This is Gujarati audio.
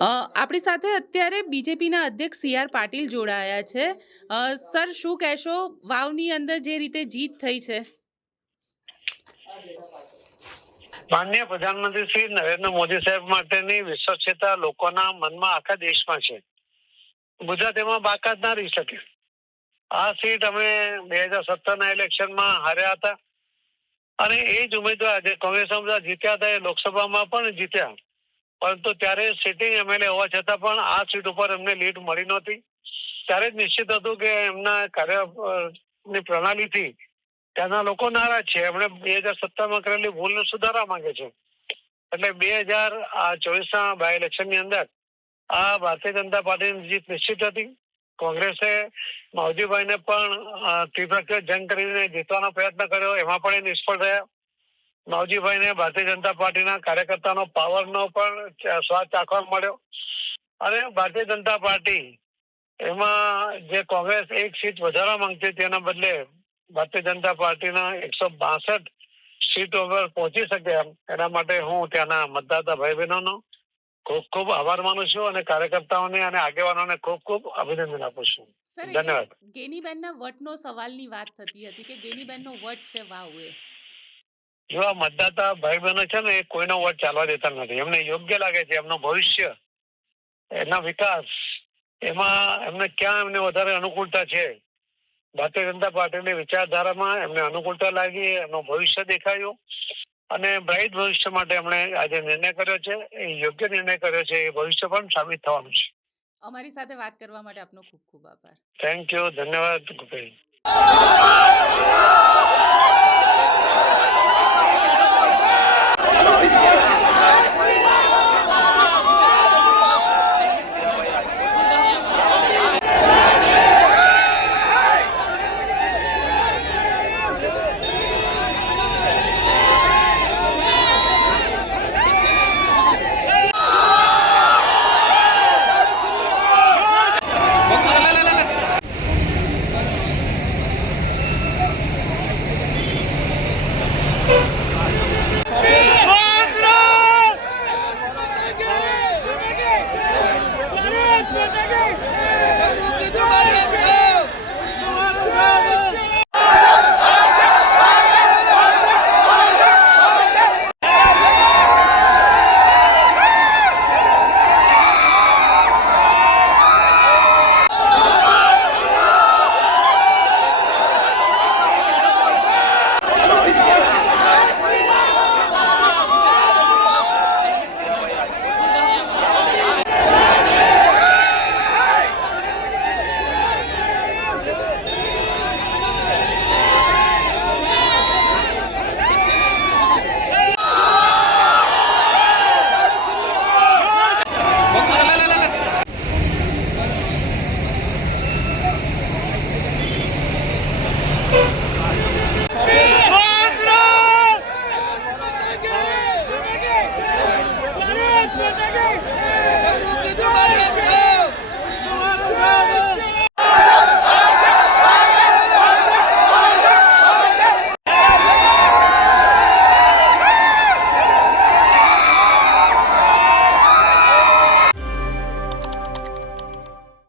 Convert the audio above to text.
આપણી સાથે અત્યારે બીજેપીના અધ્યક્ષ સી.આર. પાટીલ જોડાયા છે. સર, શું કહેશો? વાવની અંદર જે રીતે જીત થઈ છે. માનનીય પ્રધાનમંત્રી શ્રી નરેન્દ્ર મોદી સાહેબ માટેની વિશ્વસનીયતા લોકોના મનમાં આખા દેશમાં છે. ગુજરાત એમાં બાકાત ના રહી શકે. આ સીટ અમે 2017ના ઇલેક્શનમાં હાર્યા હતા અને એ જ ઉમેદવાર જે કોંગ્રેસ ઉમેદવાર જીત્યા હતા એ લોકસભામાં પણ જીત્યા, પરંતુ ત્યારે સિટિંગ એમએલએ હોવા છતાં પણ આ સીટ ઉપર એમને લીડ મળી નહોતી. ત્યારે જ નિશ્ચિત હતું કે એમના કાર્યની પ્રણાલીથી ત્યાંના લોકો નારાજ છે. એમણે 2017માં કરેલી ભૂલને સુધારવા માંગે છે. એટલે 2024ના બાય ઇલેક્શનની અંદર આ ભારતીય જનતા પાર્ટીની જીત નિશ્ચિત હતી. કોંગ્રેસે માવજીભાઈને પણ ત્રિપક્ષીય જંગ કરીને જીતવાનો પ્રયત્ન કર્યો, એમાં પણ એ નિષ્ફળ રહ્યા. માવજીભાઈને ભારતીય જનતા પાર્ટીના કાર્યકર્તાનો પાવરનો પણ સ્વાદ ચાખવા મળ્યો અને ભારતીય જનતા પાર્ટી એમાં જે કોંગ્રેસ એક સીટ વધારવા માંગતી તેના બદલે ભારતીય જનતા પાર્ટીના 162 સીટો પર પહોંચી શકે એના માટે હું ત્યાંના મતદાતા ભાઈ બહેનોનો ખૂબ ખૂબ આભાર માનું છું અને કાર્યકર્તાઓને અને આગેવાનોને ખૂબ ખૂબ અભિનંદન આપું છું. ધન્યવાદ. ગેનીબેનના વટનો સવાલની વાત થતી હતી કે ગેનીબેનનો વટ છે વાવ. જો આ મતદાતા ભાઈ બહેનો છે ને, એ કોઈનો વટ ચાલવા દેતા નથી. એમને યોગ્ય લાગે છે એમનું ભવિષ્ય, એના વિકાસ, એમાં એમને ક્યાં એમને વધારે અનુકૂળતા છે. ભારતીય જનતા પાર્ટીની વિચારધારામાં એમને અનુકૂળતા લાગી, એમનું ભવિષ્ય દેખાયું અને બ્રાઇટ ભવિષ્ય માટે એમણે આજે નિર્ણય કર્યો છે. એ યોગ્ય નિર્ણય કર્યો છે. એ ભવિષ્ય પણ સાબિત થવાનું છે. અમારી સાથે વાત કરવા માટે આપનો ખૂબ ખૂબ આભાર. Thank you. ધન્યવાદ. Yeah.